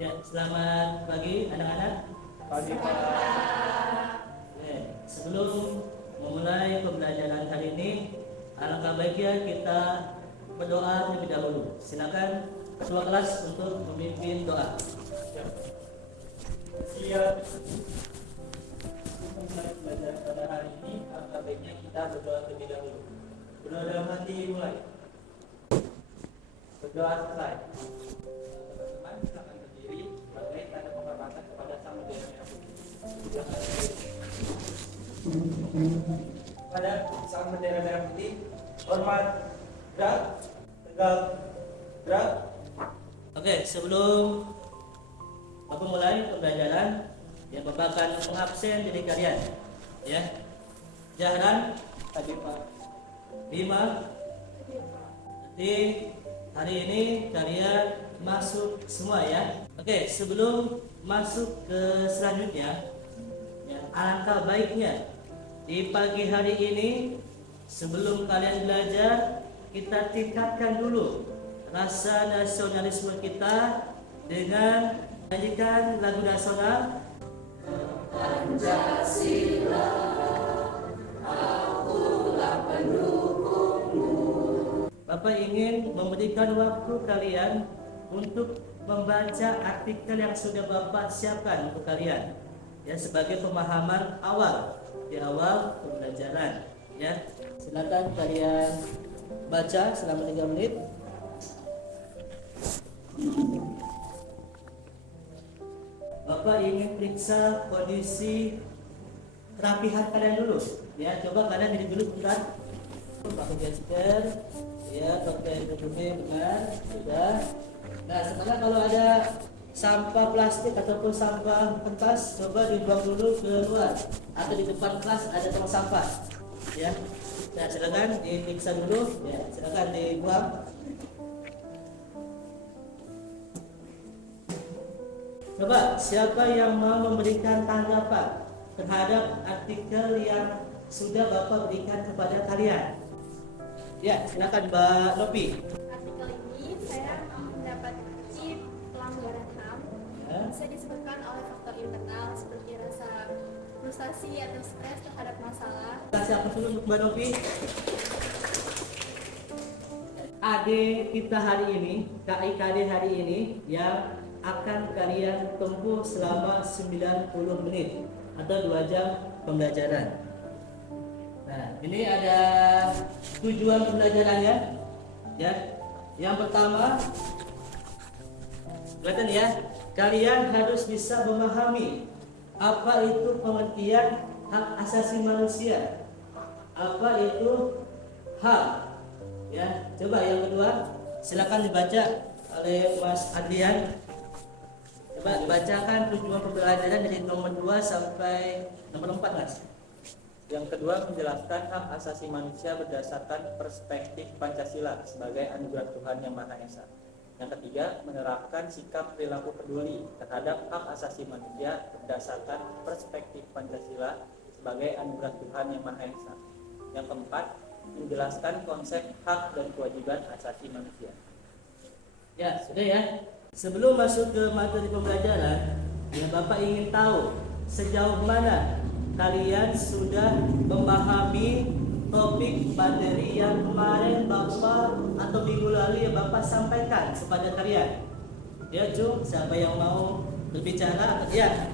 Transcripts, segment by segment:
Ya, selamat pagi anak-anak. Pagi Pak. Oke, sebelum memulai pembelajaran hari ini, alangkah baiknya kita berdoa terlebih dahulu. Silakan ketua kelas untuk memimpin doa. Siap. Mulai belajar pada hari ini, alangkah baiknya kita berdoa terlebih dahulu. Berdoa dalam hati mulai. Berdoa selesai. Teman-teman silakan berdiri sebagai tanda penghormatan kepada Sang Bendera Merah Putih. Kepada Sang Bendera Merah Putih, hormat, gerak, tegak, gerak. Oke, sebelum Bapak mulai pembelajaran, ya Bapak akan mengabsen diri kalian. Ya. Jahran Tadi Pak. 5. Nanti hari ini kalian masuk semua ya. Oke, sebelum masuk ke selanjutnya, ya, alangkah baiknya di pagi hari ini sebelum kalian belajar, kita tingkatkan dulu rasa nasionalisme kita dengan menyanyikan lagu nasional Pancasila, akulah pendukungmu. Bapak ingin memberikan waktu kalian untuk membaca artikel yang sudah Bapak siapkan untuk kalian, ya, sebagai pemahaman awal di awal pembelajaran. Ya, silakan kalian baca selama 3 menit. Bapak ingin periksa kondisi kerapihan kalian dulu. Ya, coba kalian diri dulu sebentar. Pakai gesper, ya, pakai tutupi, benar, sudah. Nah, sekarang kalau ada sampah plastik ataupun sampah kertas, coba dibuang dulu ke luar atau di depan kelas ada tong sampah. Ya, nah silakan diperiksa dulu. Ya, silakan dibuang. Coba siapa yang mau memberikan tanggapan terhadap artikel yang sudah Bapak berikan kepada kalian? Ya, silakan Mbak Nopi. Artikel ini saya mendapati pelanggaran HAM bisa disebabkan oleh faktor internal seperti rasa frustasi atau stres terhadap masalah. Siapa dulu untuk Mbak Nopi? AD kita hari ini, KIKD hari ini yang akan kalian tempuh selama 90 menit atau 2 jam pembelajaran. Nah, ini ada tujuan pembelajarannya. Ya. Yang pertama, kelihatan ya, kalian harus bisa memahami apa itu pengertian hak asasi manusia. Apa itu HAM? Ya, coba yang kedua, silakan dibaca oleh Mas Adrian. Coba dibacakan tujuan pembelajaran dari nomor 2 sampai nomor 4, Mas. Yang kedua, menjelaskan hak asasi manusia berdasarkan perspektif Pancasila sebagai anugerah Tuhan Yang Maha Esa. Yang ketiga, menerapkan sikap perilaku peduli terhadap hak asasi manusia berdasarkan perspektif Pancasila sebagai anugerah Tuhan Yang Maha Esa. Yang keempat, menjelaskan konsep hak dan kewajiban asasi manusia. Ya, sudah ya. Sebelum masuk ke materi pembelajaran, ya Bapak ingin tahu sejauh mana kalian sudah memahami topik materi yang kemarin Bapak atau minggu lalu yang Bapak sampaikan kepada kalian. Ya, Cung, siapa yang mau berbicara? Ya,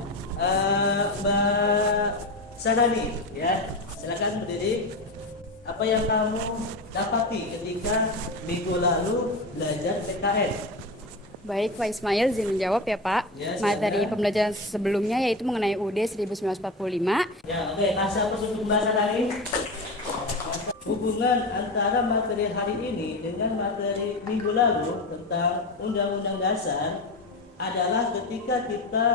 Mbak Sadani, ya, silakan berdiri. Apa yang kamu dapati ketika minggu lalu belajar PKN? Baik, Pak Ismail izin menjawab ya Pak. Ya, Materi silakan. pembelajaran sebelumnya yaitu mengenai UUD 1945. Ya, oke. Masa untuk bahasa tadi. Hubungan antara materi hari ini dengan materi minggu lalu tentang Undang-Undang Dasar adalah ketika kita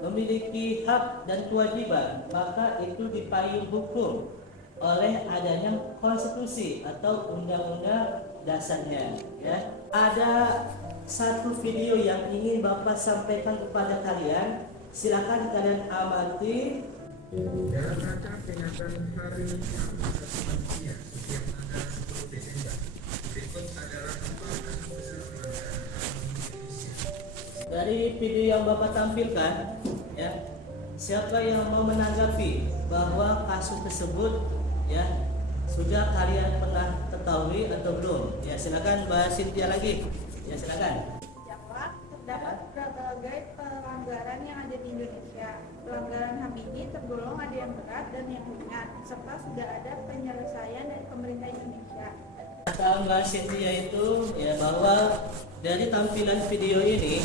memiliki hak dan kewajiban, maka itu dipayung hukum oleh adanya konstitusi atau undang-undang dasarnya. Ya, ada satu video yang ingin Bapak sampaikan kepada kalian. Silakan kalian amati. Dalam rangka peringatan Hari Hak Asasi Manusia setiap tanggal 10 Desember, berikut adalah 4 kasus besar pelanggaran HAM di Indonesia. Dari dari video yang Bapak tampilkan, ya, siapa yang mau menanggapi bahwa kasus tersebut, ya, sudah kalian pernah ketahui atau belum? Ya, silakan Mbak Cynthia lagi. Ya, silakan. Jawab, terdapat berbagai pelanggaran yang ada di Indonesia. Pelanggaran HAM ini tergolong ada yang berat dan yang ringan, serta sudah ada penyelesaian dari pemerintah Indonesia. Kata Mbak Cynthia itu, ya, bahwa dari tampilan video ini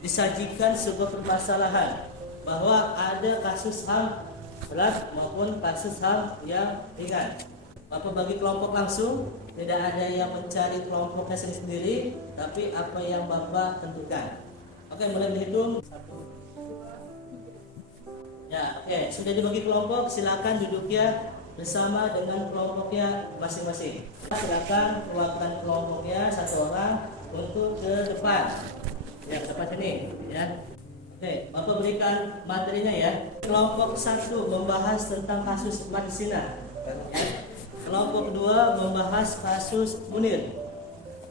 disajikan sebuah permasalahan bahwa ada kasus HAM berat maupun kasus HAM yang ringan. Bapak bagi kelompok langsung, tidak ada yang mencari kelompoknya sendiri, tapi apa yang Bapak tentukan. Oke, mulai berhitung. 1, 2. Ya, oke, sudah dibagi kelompok, silakan duduknya bersama dengan kelompoknya masing-masing. Silakan keluarkan kelompoknya satu orang untuk ke depan. Ya, ke depan sini, ya. Oke, Bapak berikan materinya ya. Kelompok 1 membahas tentang kasus Madisina. Ya. Kelompok 2 membahas kasus Munir.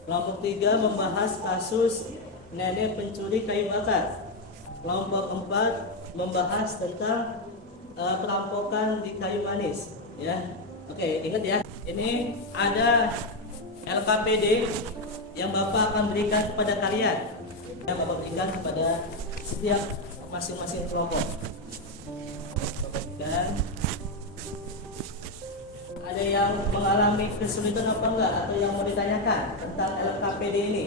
Kelompok 3 membahas kasus nenek pencuri kayu bakar. Kelompok 4 membahas tentang perampokan di Kayu Manis. Ya, oke, ingat ya. Ini ada LKPD yang Bapak akan berikan kepada kalian. Yang Bapak berikan kepada setiap masing-masing kelompok. Bapak berikan. Ada yang mengalami kesulitan apa enggak atau yang mau ditanyakan tentang LKPD ini?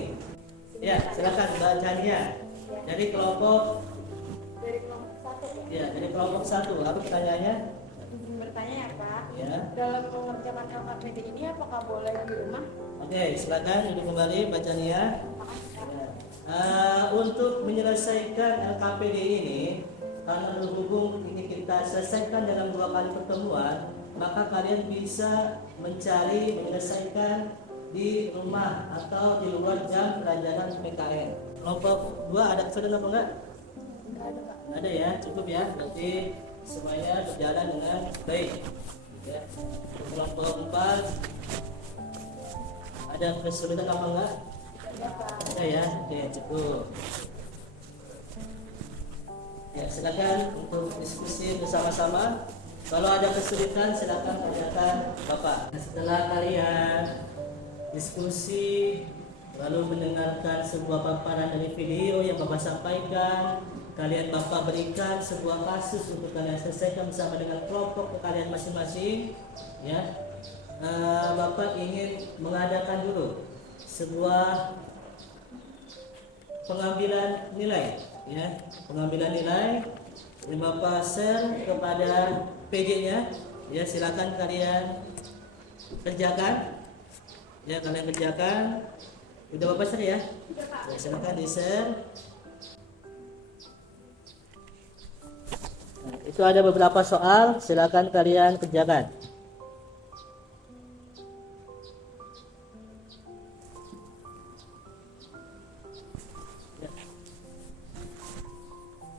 Ya, silakan Mbak Chania. Dari kelompok 1. Ya, dari kelompok 1. Apa pertanyaannya? Izin bertanya ya Pak. Ya. Dalam mengerjakan LKPD ini apakah boleh di rumah? Oke, silakan duduk kembali Mbak Chania. Untuk menyelesaikan LKPD ini, karena berhubung ini kita selesaikan dalam 2 kali pertemuan, maka kalian bisa mencari menyelesaikan di rumah atau di luar jam pelajaran PKN. Kelompok 2 ada kesulitan apa enggak? Enggak ada ya, cukup ya. Berarti semuanya berjalan dengan baik. Ya. Kelompok 4 ada kesulitan apa enggak? Ada ya, oke, cukup. Ya, silakan untuk diskusi bersama-sama. Kalau ada kesulitan silakan tanyakan Bapak. Setelah kalian diskusi lalu mendengarkan sebuah paparan dari video yang Bapak sampaikan, kalian Bapak berikan sebuah kasus untuk kalian selesaikan bersama dengan kelompok kalian masing-masing, ya. Bapak ingin mengadakan dulu sebuah pengambilan nilai, ya, pengambilan nilai yang Bapak share kepada PJ-nya, ya, silakan kalian kerjakan, ya, kalian kerjakan. Udah Bapak share ya? Ya, silakan di share. Nah, itu ada beberapa soal, silakan kalian kerjakan.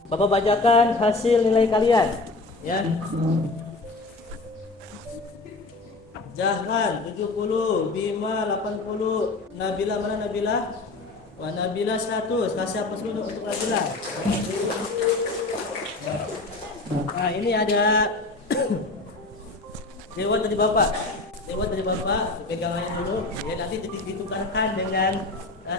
Bapak bacakan hasil nilai kalian, ya. Jahlan 70, Bima 80, Nabila mana Nabila? Wah, Nabila 100. Kasih apa dulu untuk Nabila? Nah, ini ada reward dari Bapak. Reward dari Bapak, pegang aja dulu. Ya, nanti ditukarkan dengan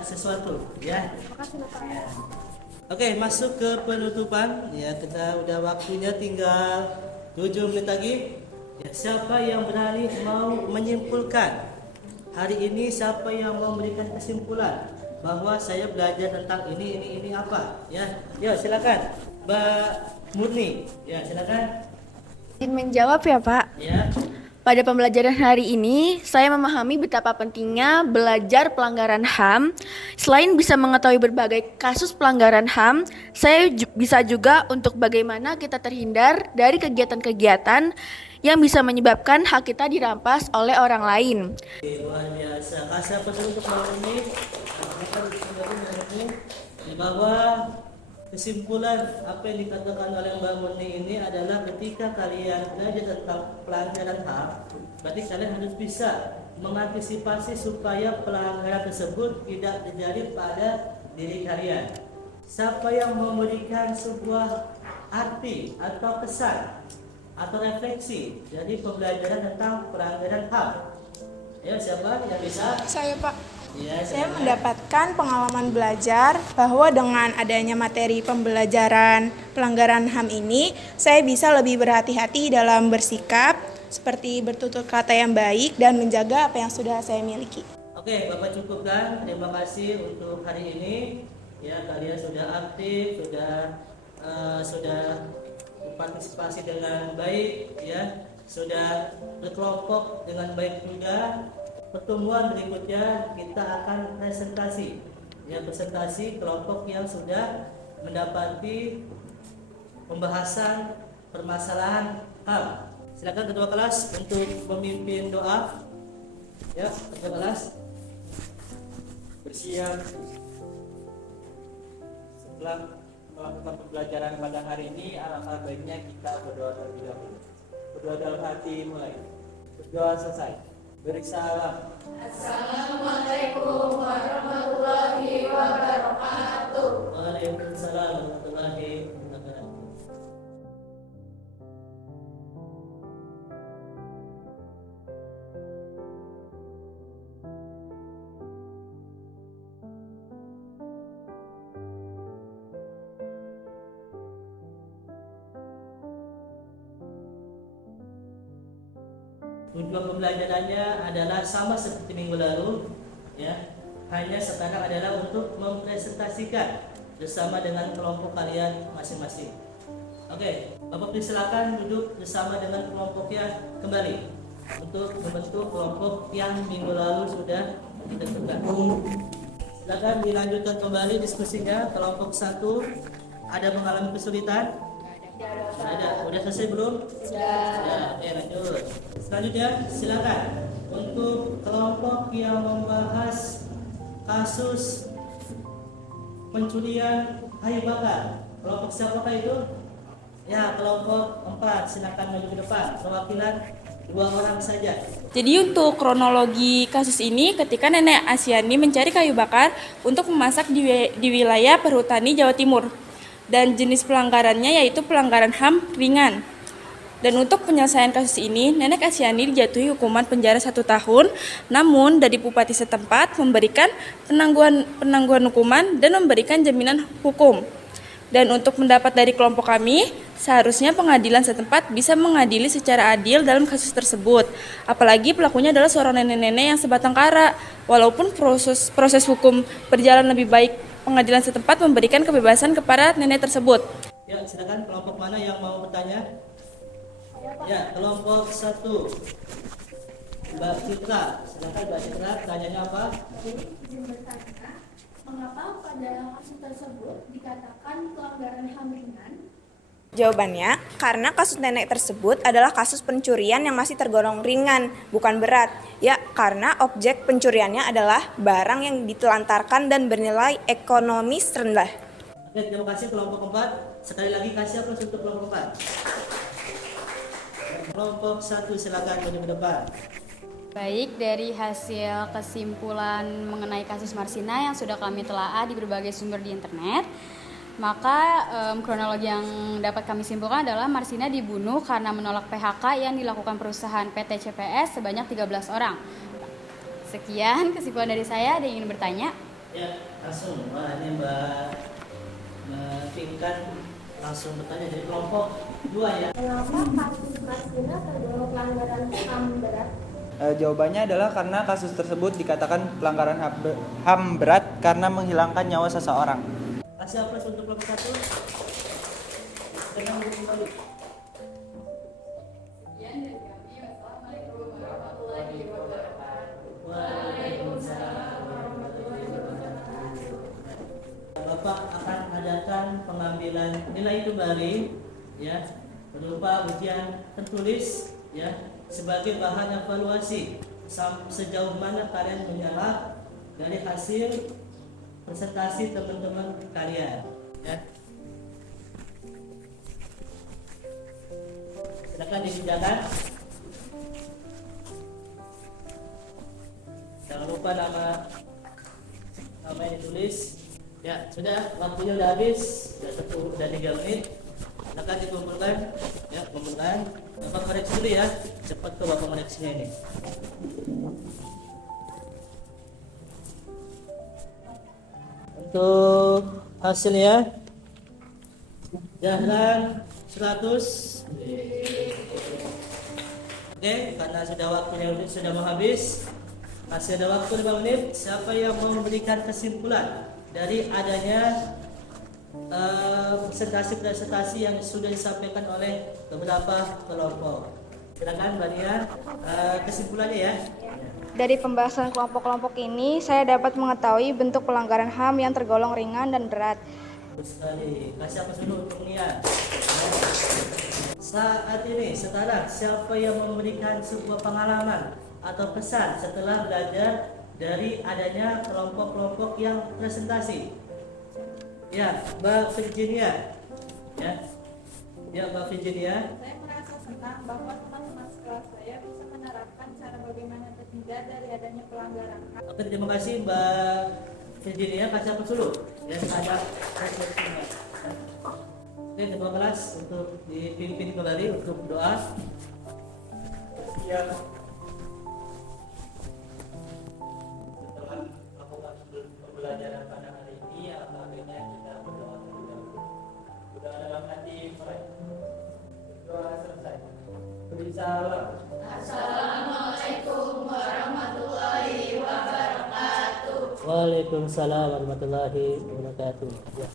sesuatu, ya. Makasih Bapak. Oke, masuk ke penutupan. Ya, kita udah waktunya tinggal 7 menit lagi. Ya, siapa yang berani mau menyimpulkan? Hari ini siapa yang mau memberikan kesimpulan bahwa saya belajar tentang ini apa? Ya, ya silakan, Mbak Murni. Ya, silakan. Izin menjawab ya Pak. Ya. Pada pembelajaran hari ini, saya memahami betapa pentingnya belajar pelanggaran HAM. Selain bisa mengetahui berbagai kasus pelanggaran HAM, saya bisa juga untuk bagaimana kita terhindar dari kegiatan-kegiatan yang bisa menyebabkan hak kita dirampas oleh orang lain. Luar biasa. Kasih pesan untuk Mbak Murni. Bahwa kesimpulan apa yang dikatakan oleh Mbak Murni ini adalah ketika kalian belajar tentang pelanggaran HAM, berarti kalian harus bisa mengantisipasi supaya pelanggaran tersebut tidak terjadi pada diri kalian. siapa yang memberikan sebuah arti atau kesan atau refleksi dari pembelajaran tentang pelanggaran HAM? Ya, siapa yang bisa? Saya, Pak. Ya, Saya silakan. mendapatkan pengalaman belajar bahwa dengan adanya materi pembelajaran pelanggaran HAM ini, saya bisa lebih berhati-hati dalam bersikap, seperti bertutur kata yang baik dan menjaga apa yang sudah saya miliki. Oke, Bapak cukupkan. Terima kasih untuk hari ini. Ya, kalian sudah aktif, sudah berpartisipasi dengan baik, ya, sudah berkelompok dengan baik juga. Pertemuan berikutnya kita akan presentasi, ya, presentasi kelompok yang sudah mendapati pembahasan permasalahan HAM. Silakan ketua kelas untuk memimpin doa. Ya, ketua kelas. Bersiap. Setelah melakukan pembelajaran pada hari ini, alangkah baiknya kita berdoa terlebih dahulu. Berdoa dalam hati mulai. Berdoa selesai. Beri salam. Waalaikumsalam warahmatullahi wabarakatuh. Tujuan pembelajarannya adalah sama seperti minggu lalu, ya. Hanya sekarang adalah untuk mempresentasikan bersama dengan kelompok kalian masing-masing. Oke, Bapak silakan duduk bersama dengan kelompoknya kembali untuk membentuk kelompok yang minggu lalu sudah ditentukan. Silakan dilanjutkan kembali diskusinya. Kelompok 1 ada mengalami kesulitan? Tidak ada. Udah selesai belum? Sudah. Oke, lanjut. Selanjutnya silakan untuk kelompok yang membahas kasus pencurian kayu bakar. Kelompok siapakah itu? Ya, kelompok 4. Silakan maju ke depan. Perwakilan 2 orang saja. Jadi untuk kronologi kasus ini, ketika Nenek Asyani mencari kayu bakar untuk memasak di wilayah Perhutani, Jawa Timur. Dan jenis pelanggarannya yaitu pelanggaran HAM ringan. Dan untuk penyelesaian kasus ini, Nenek Asyani dijatuhi hukuman penjara 1 tahun, namun dari Bupati setempat memberikan penangguhan hukuman dan memberikan jaminan hukum. Dan untuk pendapat dari kelompok kami, seharusnya pengadilan setempat bisa mengadili secara adil dalam kasus tersebut. Apalagi pelakunya adalah seorang nenek-nenek yang sebatang kara. Walaupun proses hukum berjalan lebih baik, pengadilan setempat memberikan kebebasan kepada nenek tersebut. Ya, silakan kelompok mana yang mau bertanya? Ya, kelompok 1. Mbak Citra, silakan Mbak Citra, tanyanya apa? Izin bertanya, mengapa pada kasus tersebut dikatakan pelanggaran HAM ringan? Jawabannya, karena kasus nenek tersebut adalah kasus pencurian yang masih tergolong ringan, bukan berat. Ya, karena objek pencuriannya adalah barang yang ditelantarkan dan bernilai ekonomis rendah. Oke, terima kasih kelompok 4. Sekali lagi kasih aplaus untuk kelompok 4. Kelompok 1 silakan maju ke depan. Baik, dari hasil kesimpulan mengenai kasus Marsina yang sudah kami telaah di berbagai sumber di internet, maka kronologi yang dapat kami simpulkan adalah Marsina dibunuh karena menolak PHK yang dilakukan perusahaan PT CPS sebanyak 13 orang. Sekian kesimpulan dari saya. Ada yang ingin bertanya? Ya, langsung. Wah, ini Mbak Pinkan langsung bertanya dari kelompok 2 ya. Mengapa kasus Marsina tergolong pelanggaran HAM berat? Jawabannya adalah karena kasus tersebut dikatakan pelanggaran HAM berat karena menghilangkan nyawa seseorang. Kasih aplaus untuk kelompok 1. Tenang dulu kembali. Waalaikumsalam warahmatullahi wabarakatuh. Bapak akan adakan pengambilan nilai kembali, ya, berupa ujian tertulis, ya, sebagai bahan evaluasi sejauh mana kalian menyerap dari hasil presentasi teman-teman kalian, ya. Silakan disediakan. Jangan lupa nama yang ditulis. Ya, sudah waktunya udah habis, udah 3 menit. Silakan dikumpulkan, ya kumpulkan. Bapak koreksi dulu ya, cepat tuh bapak koreksinya ini. Untuk hasilnya, Dahlan 100. Oke, karena sudah waktunya sudah mau habis, masih ada waktu 5 menit. Siapa yang mau memberikan kesimpulan dari adanya presentasi yang sudah disampaikan oleh beberapa kelompok? Silakan Mbak Nia, kesimpulannya ya. Dari pembahasan kelompok-kelompok ini, saya dapat mengetahui bentuk pelanggaran HAM yang tergolong ringan dan berat. Bagus sekali. Kasih apa dulu untuk Nia? Saat ini, sekarang siapa yang memberikan sebuah pengalaman atau pesan setelah belajar dari adanya kelompok-kelompok yang presentasi? Ya, Mbak Virginia. Ya, Mbak Virginia. Saya merasa senang bahwa teman-teman sekelas saya bisa menerapkan cara bagaimana terhindar dari adanya pelanggaran HAM. Oke, terima kasih Mbak Virginia. Kasih apa dulu? Ya, ada refleksinya. Oke, ketua kelas untuk dipimpin kembali untuk doa. Ya. Setelah melakukan pembelajaran pada hari ini, akhirnya kita berdoa terlebih dahulu. Sudah dalam hati mulai. Doa selesai. Beri salam. Waalaikumsalam warahmatullahi wabarakatuh.